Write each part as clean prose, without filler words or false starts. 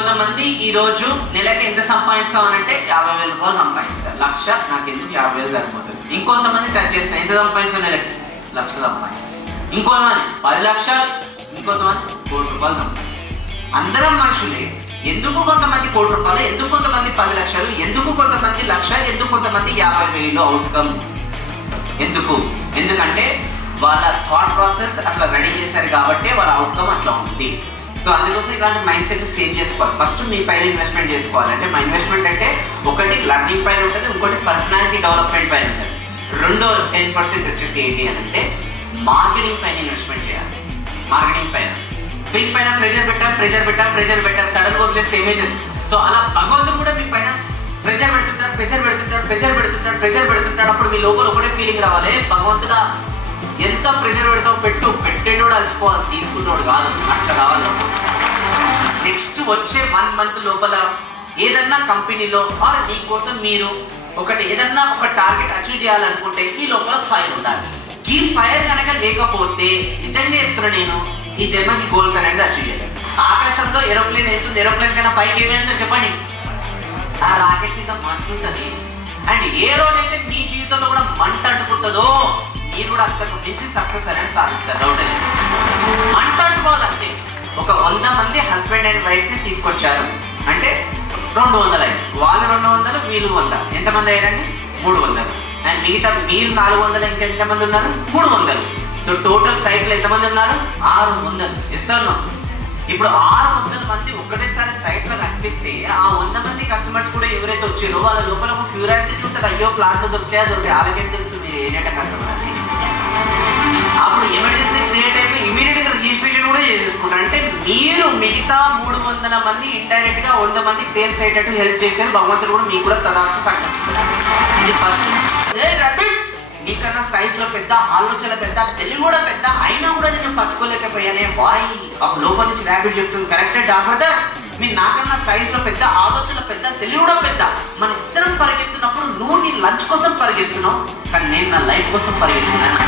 కొంతమంది ఈ రోజు నెలకి ఎంత సంపాదిస్తామనంటే 50,000 రూపాయలు సంపాదిస్తారు. లక్ష నాకు ఎందుకు 50,000 సరిపోతుంది. ఇంకొంతమంది టచ్ చేస్తారు, ఎంత సంపాదిస్తారు నెలకి? లక్ష సంపాదిస్తారు. ఇంకొంతమంది 10 లక్షలు, ఇంకొంతమంది 1 కోటి రూపాయలు సంపాదిస్తారు. అందరం మనుషులే. ఎందుకు కొంతమంది 1 కోటి రూపాయలు, ఎందుకు కొంతమంది 10 లక్షలు, ఎందుకు కొంతమంది లక్ష, ఎందుకు కొంతమంది 50,000 అవుట్కమ్? ఎందుకంటే వాళ్ళ థాట్ ప్రాసెస్ అట్లా రెడీ చేశారు కాబట్టి వాళ్ళ అవుట్కమ్ అట్లా ఉంది. సో అందుకోసం ఇలాంటి మైండ్ సెట్ సేవ్ చేసుకోవాలి. ఫస్ట్ మీ పైన ఇన్వెస్ట్మెంట్ చేసుకోవాలి. అంటే మా ఇన్వెస్ట్మెంట్ అంటే ఒకటి లర్నింగ్ పైన ఉంటుంది, ఇంకోటి పర్సనాలిటీ డెవలప్మెంట్ పైన ఉంటుంది. రెండో 10% వచ్చేసి ఏంటి అని అంటే మార్కెటింగ్ పైన ఇన్వెస్ట్మెంట్ చేయాలి. మార్కెటింగ్ పైన స్ప్రింగ్ పైన ప్రెషర్ పెట్టాం సడన్ గా వదిలేస్తే ఏమైతుంది? సో అలా భగవంతుడు కూడా మీ పైన ప్రెషర్ పెడుతుంటాడు. అప్పుడు మీ లోపల ఒకటే ఫీలింగ్ రావాలి, భగవంతుడా ఎంత ప్రెషర్ పెడతావు, పెట్టేటోడు అలసిపోవాలి, తీసుకున్నోడు కాదు, అట్లా రావాలి. నెక్స్ట్ వచ్చే 1 మంత్ లోపల ఏదన్నా కంపెనీలో ఆర్ మీకోసం మీరు ఏదన్నా ఒక టార్గెట్ అచీవ్ చేయాలనుకుంటే ఈ లోపల ఫైర్ ఉండాలి. ఈ ఫైర్ కనుక లేకపోతే నిజంగా చెప్తున్నా నేను ఈ జన్మకి గోల్స్ అనేది అచీవ్ చేయలేదు. ఆకాశంలో ఏరోప్లేన్ వెళ్తుంది, ఏరోప్లేన్ కన్నా పైకి ఏమైందో చెప్పండి, ఆ రాకెట్ మీద మంట ఉంటుంది. అండ్ ఏ రోజైతే మీ జీవితంలో కూడా మంట అంటుకుంటుందో మీరు కూడా అక్కడ నుంచి సక్సెస్ అనేది సాధిస్తారు. డౌట్ అనేది మంట అంటుకోవాలంటే ఒక 100 మంది హస్బెండ్ అండ్ వైఫ్ ని తీసుకొచ్చారు అంటే 200 అయింది. వాళ్ళు 200, వీళ్ళు 100, ఎంతమంది అయ్యారండి? 300. అండ్ మిగతా మీరు 400, ఇంకా ఎంతమంది ఉన్నారు? 300. సో టోటల్ సైట్లో ఎంతమంది ఉన్నారు? 600. ఎస్ అన్నా? ఇప్పుడు 600 మంది ఒకటేసారి సైట్ లో కనిపిస్తే ఆ 100 మంది కస్టమర్స్ కూడా ఎవరైతే వచ్చారో వాళ్ళ లోపల ఒక క్యూరియాసిటీ ఉంటుంది, అయ్యో ప్లాట్లు దొరికాయి వాళ్ళకేం తెలుసు మీరు ఏజెంట్ కస్టమర్ అని. అప్పుడు ఎమర్జెన్సీ క్రియేట్ అయిపోయి ఇమీడియట్ గా రిజిస్ట్రేషన్ కూడా చేసేసుకుంటారు. అంటే మీరు మిగతా 300 మంది ఇండైరెక్ట్ గా 100 మందికి సేల్స్ అయ్యేటట్టు హెల్ప్ చేశారు. భగవంతుడు కూడా మీకు కూడా తదాస్తు సక్సెస్. ఇది ఫస్ట్. నీకన్నా సైజ్ లో పెద్ద, ఆలోచన పెద్ద, తెలివి కూడా పెద్ద, అయినా కూడా నేను పట్టుకోలేకపోయానే బాయ్. ఒక లోపల నుంచి ర్యాపిడ్ చెప్తుంది, కరెక్టే డాక్టర్, మీరు నాకన్నా సైజ్ లో పెద్ద, ఆలోచన పెద్ద, తెలివి కూడా పెద్ద. మన ఇద్దరం పరిగెత్తున్నప్పుడు నువ్వు నీ లంచ్ కోసం పరిగెత్తున్నావు, కానీ నేను నా లైఫ్ కోసం పరిగెత్తున్నాను.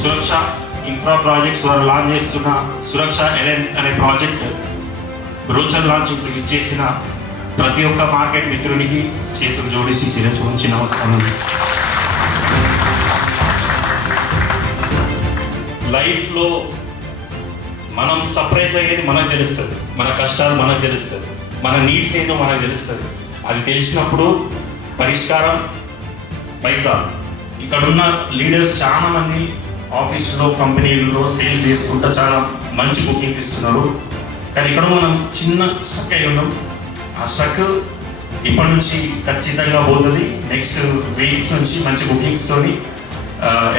సురక్ష ఇన్ఫ్రా ప్రాజెక్ట్స్ వారు లాంచ్ చేస్తున్న సురక్ష LN అనే ప్రాజెక్ట్ బ్రోచర్ లాంచింగ్ ఇచ్చేసిన ప్రతి ఒక్క మార్కెట్ మిత్రునికి చేతులు జోడిసి చిరచూంచి నమస్కారం. లైఫ్లో మనం సర్ప్రైజ్ అయ్యేది మనకు తెలుస్తుంది, మన కష్టాలు మనకు తెలుస్తుంది, మన నీడ్స్ ఏందో మనకు తెలుస్తుంది. అది తెలిసినప్పుడు పరిష్కారం పైసా. ఇక్కడున్న లీడర్స్ చాలా మంది ఆఫీసులో కంపెనీలలో సేల్స్ చేసుకుంటూ చాలా మంచి బుకింగ్స్ ఇస్తున్నారు. కానీ ఇక్కడ మనం చిన్న స్ట్రక్ అయి ఉన్నాం. ఆ స్ట్రక్ ఇప్పటి నుంచి ఖచ్చితంగా పోతుంది. నెక్స్ట్ వీక్స్ నుంచి మంచి బుకింగ్స్తోని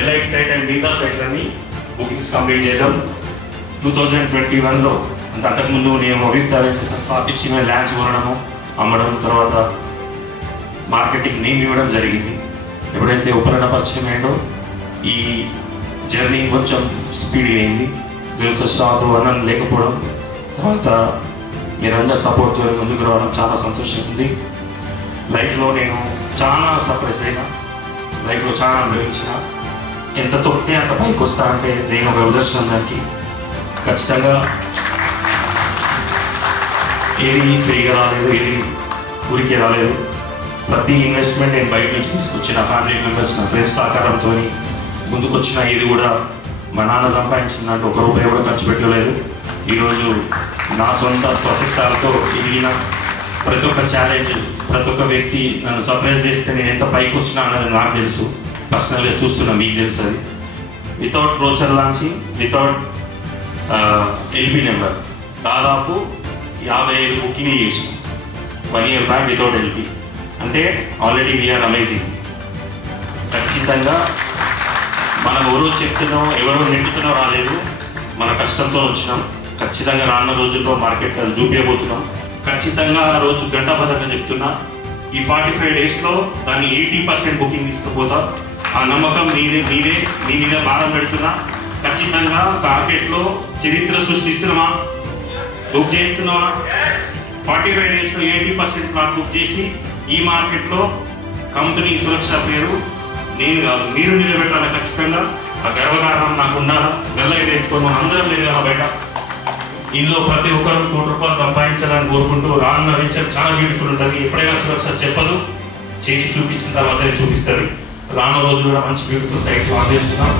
ఎలైట్ సైట్ అండ్ మిగతా సైట్లన్నీ బుకింగ్స్ కంప్లీట్ చేద్దాం. 2021లో అంతకుముందు నేను అవిక్ డైరెక్టర్స్ స్థాపించి మేము ల్యాండ్స్ కొనడము, అమ్మడం, తర్వాత మార్కెటింగ్ నేమ్ ఇవ్వడం జరిగింది. ఎప్పుడైతే ఉపకరణ పరిచయం అయిందో ఈ జర్నీ కొంచెం స్పీడ్ అయింది. దురదృష్టవశాత్తు అన్నం లేకపోవడం, తర్వాత మీరందరూ సపోర్ట్తో ముందుకు రావడం చాలా సంతోషం ఉంది. లైఫ్లో నేను చాలా సర్ప్రైజ్ అయినా, లైఫ్లో చాలా అనుభవించిన. ఎంత తొక్కితే అంత పైకి వస్తా అంటే నేను ఒక ఉదర్శనం. దానికి ఖచ్చితంగా ఏది ఫ్రీగా రాలేదు, ఏది ఊరికే రాలేదు. ప్రతి ఇన్వెస్ట్మెంట్ నేను బయట నుంచి తీసుకొచ్చిన ఫ్యామిలీ మెంబర్స్, నా ఫ్రెండ్స్ సహకారంతో ముందుకు వచ్చిన. ఏది కూడా మా నాన్న సంపాదించిందంటే ఒక రూపాయి కూడా ఖర్చు పెట్టలేదు. ఈరోజు నా సొంత స్వశక్తాలతో ఎదిగిన ప్రతి ఒక్క ఛాలెంజ్, ప్రతి ఒక్క వ్యక్తి నన్ను సర్ప్రైజ్ చేస్తే నేను ఎంత పైకి వచ్చినా అన్నది నాకు తెలుసు. పర్సనల్గా చూస్తున్నా, మీకు తెలుసు. అది without brochure launching, without LP number దాదాపు 55 బుకింగ్ చేసినాం 1 year బ్యాక్ వితౌట్ LP. అంటే ఆల్రెడీ వీఆర్ అమేజింగ్. ఖచ్చితంగా మనం ఎవరో చెప్తున్నాం, ఎవరో నెట్టుతున్నాం రాలేదు, మన కష్టంతో వచ్చినాం. ఖచ్చితంగా రానున్న రోజుల్లో మార్కెట్ అది చూపించబోతున్నాం. ఖచ్చితంగా ఆ రోజు గంటాబద్ధంగా చెప్తున్నా, ఈ 45 డేస్లో దాన్ని 80% బుకింగ్ తీసుకుపోతా. ఆ నమ్మకం నీదే, నీ మీద భారం పెడుతున్నా. ఖచ్చితంగా మార్కెట్లో చరిత్ర సృష్టిస్తున్నామా, బుక్ చేస్తున్నావా? 45 డేస్లో 80% ప్లాట్ బుక్ చేసి ఈ మార్కెట్లో కంపెనీ సురక్ష పేరు నేను కాదు మీరు నిలబెట్టాలి. ఖచ్చితంగా ఆ గర్వకారణం నాకు ఉండాలా. గల్లై వేసుకొని మనం అందరం లేదు బయట. ఇందులో ప్రతి ఒక్కరు ₹1 కోటి సంపాదించాలని కోరుకుంటూ రానున్న వెంచర్ చాలా బ్యూటిఫుల్ ఉంటుంది. ఎప్పుడైనా సురక్ష చెప్పదు, చేసి చూపించిన తర్వాతనే చూపిస్తుంది. రానున్న రోజులు కూడా మంచి బ్యూటిఫుల్ సైట్ లాంచ్ చేస్తున్నాం.